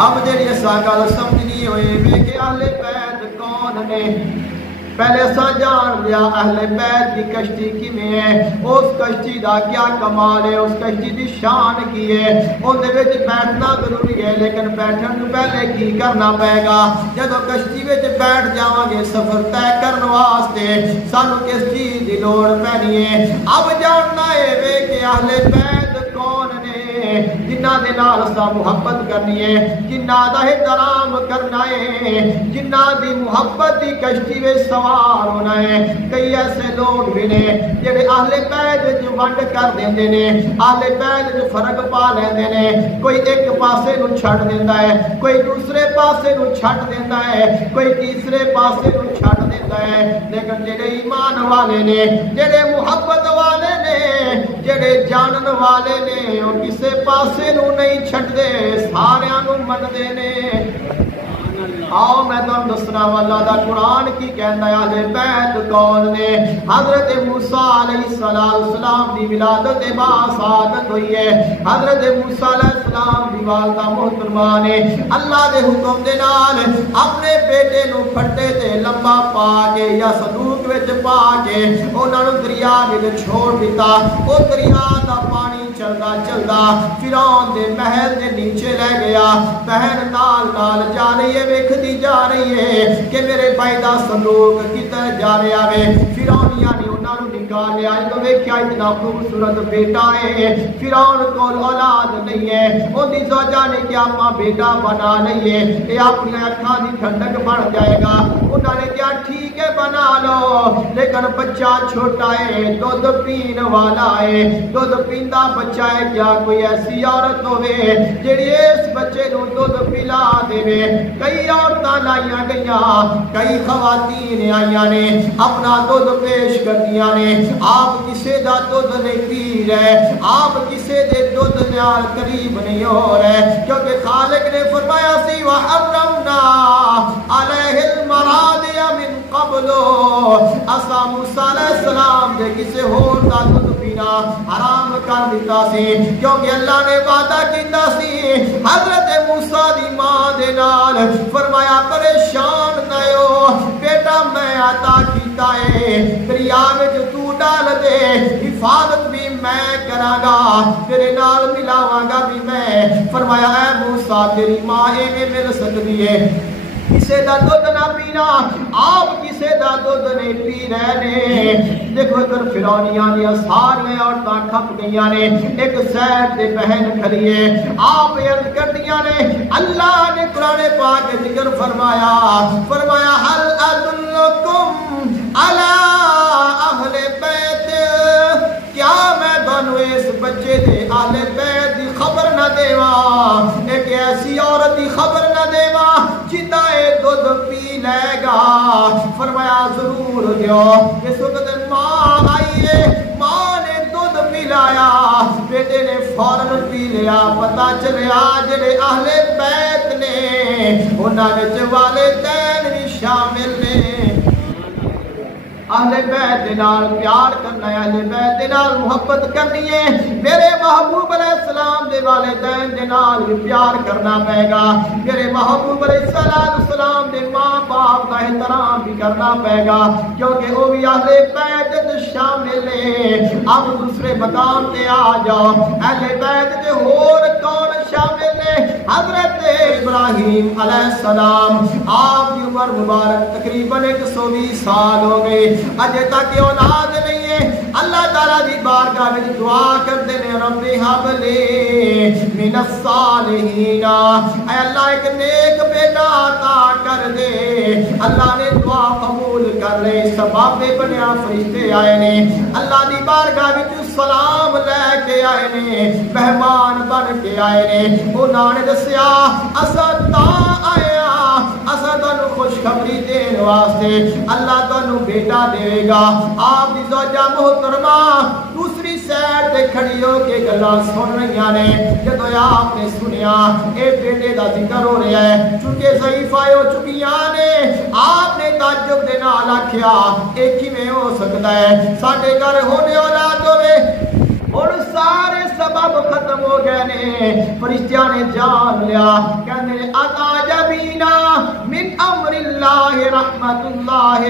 اب جڑی اساں گل سمجھنی ہوئے وے کہ اہل بیت کون نے پہلے اساں جان لیا اہل بیت کی کشتی کیویں ہے اس کشتی دا کیا کمال ہے اس کشتی دی شان کی ہے اون دے وچ بیٹھنا ضروری ہے لیکن بیٹھن تو پہلے کی کرنا پائے گا جدوں کشتی وچ بیٹھ جاواں گے سفر طے کرن واسطے سانوں کس چیز دی لوڑ پینی ہے اب جاننا ہے وے کہ اہل بیت کون نے جنہ دے نال اساں محبت کرنی ہے جنہ دا احترام کرنا ہے جنہ دی محبت دی کشتی وچ سوار ہونا ہے کئی ایسے لوگ بھی نے جڑے اہل بیت وچ ونڈ کر دیندے نے اہل بیت وچ فرق پا لیندے نے کوئی ایک پاسے نو چھڈ دیندا ہے کوئی دوسرے پاسے نو چھڈ دیندا ہے کوئی تیسرے پاسے نو چھڈ دیندا ہے لیکن جڑے ایمان والے نے جڑے محبت والے نے جڑے جانن والے نے او کسے پاسے نو نہیں چھڈدے ساریاں نو مندے نے آؤ میں تم دسنا والا دا قرآن کی کہنا ہے اہل بیت کون نے حضرت موسیٰ علیہ السلام دی ولادت باسعادت ہوئی ہے حضرت موسیٰ علیہ السلام دی والدہ محترمہ نے اللہ دے حکم دے نال اپنے بیٹے نو پھٹے تے لمبا پا کے یا صندوق وچ پا کے انہاں نو دریا وچ چھوڑ دیتا او دریا دا پانی چلدا چلدا فرعون دے محل دے نیچے لے گیا بہن نال نال جا رہی ہے ویکھدی جا رہی ہے کہ میرے بھائی دا صندوق کدھر جا رہا ہے فرعونیاں نے انہاں نو نکال لیا تو ویکھیا اتنا خوبصورت بیٹا ہے فرعون کول اولاد نہیں ہے اون دی زوجہ نے کیا اپنا بیٹا بنا لئیے اے اپنی اکھاں دی ٹھنڈک بن جائے گا انہاں نے کیا ٹھیک ہے بنا لو لیکن بچہ چھوٹا ہے دودھ پین والا ہے دودھ پیندا بچہ ہے کیا کوئی ایسی عورت ہوے جڑی اس بچے نو دودھ پلا دے کئی عورتاں لائیاں گئیاں کئی خواتین آئیاں نے اپنا دودھ پیش کردیاں نے آپ کسے دا دودھ نہیں پی رہے آپ کسے دے دودھ نال قریب نہیں ہو رہے کیونکہ خالق نے فرمایا سی وحرمنا علیہ المراضع من قبل اسا موسیٰ علیہ السلام دے کسے ہور دا دودھ پینا حرام کر دیتا سی کیونکہ اللہ نے وعدہ کیتا سی حضرت موسیٰ دی ماں دے نال فرمایا پریشان نہ ہو بیٹا میں عطا کیتا ہے دریا وچ تو ڈال دے حفاظت بھی میں کراں گا تیرے نال ملاواں گا بھی میں فرمایا اے موسیٰ تیری ماں ایویں مل سکدی ہے کسے دا دودھ نہ پینا آپ کسے دا دودھ نہیں پی رہے نے دیکھو ادھر فرعونیاں دیا سارے عورتاں کھپ گئیاں نے ایک سیڈ دے بہن کھڑی ہے آپ عرض کردیاں نے اللہ نے قرآن پاک ذکر فرمایا حل ادلکم علی اہل بیت کیا میں دونوں اس بچے دے اہل بیت دی خبر نہ دیواں ایک ایسی عورت دی خبر نہ دیواں جدا دودھ پی لے گا فرمایا ضرور دیو اس وقت ماں آئیے ماں نے دودھ پلایا بیٹے نے فوراً پی لیا پتہ چلیا جڑے اہل بیت نے انہاں وچ والدین بھی شامل نے اہل بیت دے نال پیار کرنا ہے اہل بیت دے نال محبت کرنی ہے میرے محبوب علیہ السلام دے والدین دے نال بھی پیار کرنا پائے گا میرے محبوب علیہ السلام دے ماں باپ کا احترام بھی کرنا پائے گا کیونکہ وہ بھی اہل بیت دے شامل ہیں اب دوسرے مقام تے آ جاؤ اہل بیت دے اور کون شامل ہیں حضرت ابراہیم علیہ السلام آپ کی عمر مبارک تقریباً 120 سال ہو گئے اجے تک اولاد نہیں ہے اللہ تعالیٰ دی بارگاہ میں دعا کرتے ہیں رب ہب لی من الصالحین اے اللہ ایک نیک بیٹا عطا کر دے اللہ نے دعا قبول کر لے سبب بنیا فرشتے آئے نے اللہ دی بارگاہ میں سلام لے کے آئے نے مہمان بن کے آئے نے انہوں نے دسیا اسا تاں آیا اسا تانوں خوشخبری دین واسطے اللہ تانوں بیٹا دے گا آپ دی زوجہ محترمہ دوسری سائڈ تے کھڑی ہو کے گلاں سن رہی نے جدوں آپ نے سنیا اے بیٹے دا ذکر ہو رہا ہے چونکہ ضعیفہ ہو چکیاں نے آپ نے تعجب دے نال آکھیا اے کیویں ہو سکدا ہے ساڈے گھر ہونے اولاد ہوے اور سارے سبب ختم ہو گئے نے فرشتیاں نے جان لیا کہنے اتعجبینا من امر اللہ رحمت اللہ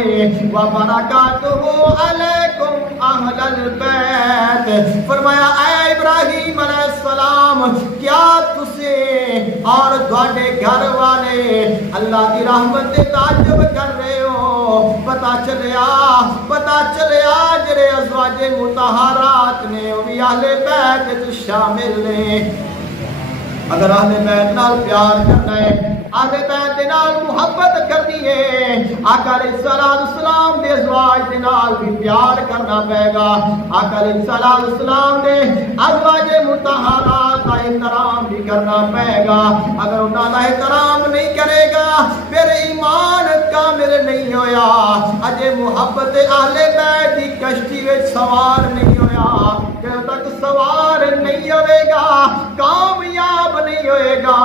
و برکاتہ علیکم اہل البیت فرمایا اے ابراہیم علیہ السلام کیا تسے اور تواڈے گھر والے اللہ کی رحمت سے تعجب کر رہے ہو پتہ چلیا جڑے ازواج مطہرات نے وہ بھی اہل بیت وچ شامل نے اگر اہل بیت نال پیار کرنا ہے اہل بیت دے نال محبت کرنی ہے آقا علیہ السلام دے ازواج دے نال بھی پیار کرنا پائے گا آقا علیہ السلام دے ازواج مطہرات کا احترام بھی کرنا پائے گا اگر انہاں دا احترام نہیں کرے گا پھر ایمان کامل نہیں ہویا اجے محبت اہل بیت دی کشتی وچ سوار نہیں ہویا جب تک سوار نہیں ہوئے گا کامیاب نہیں ہوئے گا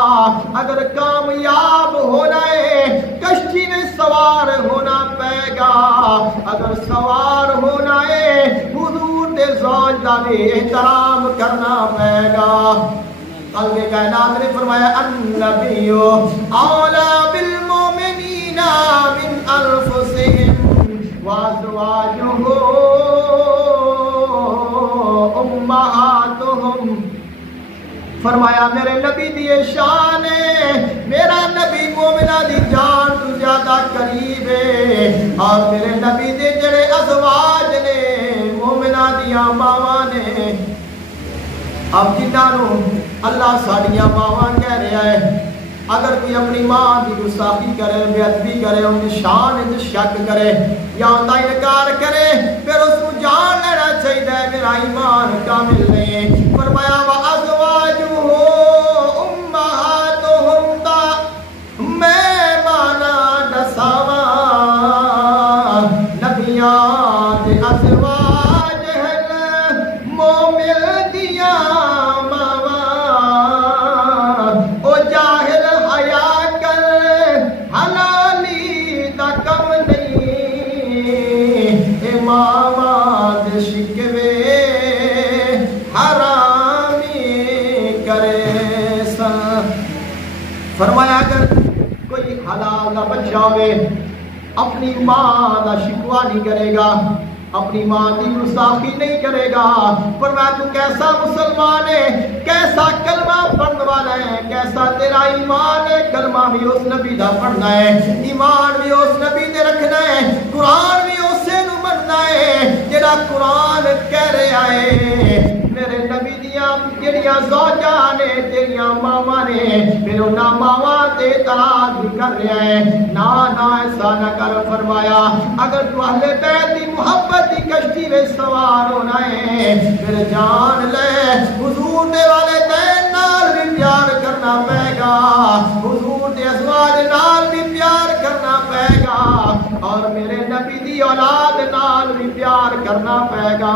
اگر کامیاب ہونا ہے کشتی میں سوار ہونا پائے گا اگر سوار ہونا ہے حضور دے زوج دا بھی احترام کرنا پائے گا خالق کائنات نے فرمایا النبی اولا بالمؤمنین من انفسہم وازواجہ امہاتہم فرمایا میرے نبی دی شان ہے میرا نبی مومنہ دی جان تو زیادہ قریب ہے اور میرے نبی دے جڑے ازواج نے مومنہ دیا ماواں نے اب جنہوں اللہ ساڑیاں ماواں کہہ رہا ہے اگر کوئی اپنی ماں کی گستاخی کرے بے ادبی کرے ان کی شان شک کرے یا ان کا انکار کرے پھر اس کو جان لینا چاہیے میرا ایمان کامل نہیں فرمایا وَأَزْوَاجُهُ أُمَّهَاتُهُمْ تا میں مانا دساواں نبیان دے ازواج ہیں مومن دیا ماواں او جاہل حیا کر حلالی دا کم نہیں اے ماواں دے شکوے فرمایا اگر کوئی حلال دا بچہ ہوئے اپنی ماں دا شکوہ نہیں کرے گا اپنی ماں کی گستاخی نہیں کرے گا فرمایا تو کیسا مسلمان ہے کیسا کلمہ پڑھنے والا ہے کیسا تیرا ایمان ہے کلمہ بھی اس نبی دا پڑھنا ہے ایمان بھی اس نبی دے رکھنا ہے قرآن بھی اسے نو مننا ہے جڑا قرآن کہہ رہا ہے میرے نبی دیاں جڑیاں زوجاں نے تیریاں ماواں نے پھر انہاں ماواں تے اعتراض بھی کر رہا ہے نا ایسا نہ کر فرمایا اگر تو اہل بیت دی محبت دی کشتی میں سوار ہونا ہے پھر جان لے حضور دے والدین نال بھی پیار کرنا پائے گا حضور دے ازواج نال بھی پیار کرنا پائے گا اور میرے نبی دی اولاد نال بھی پیار کرنا پائے گا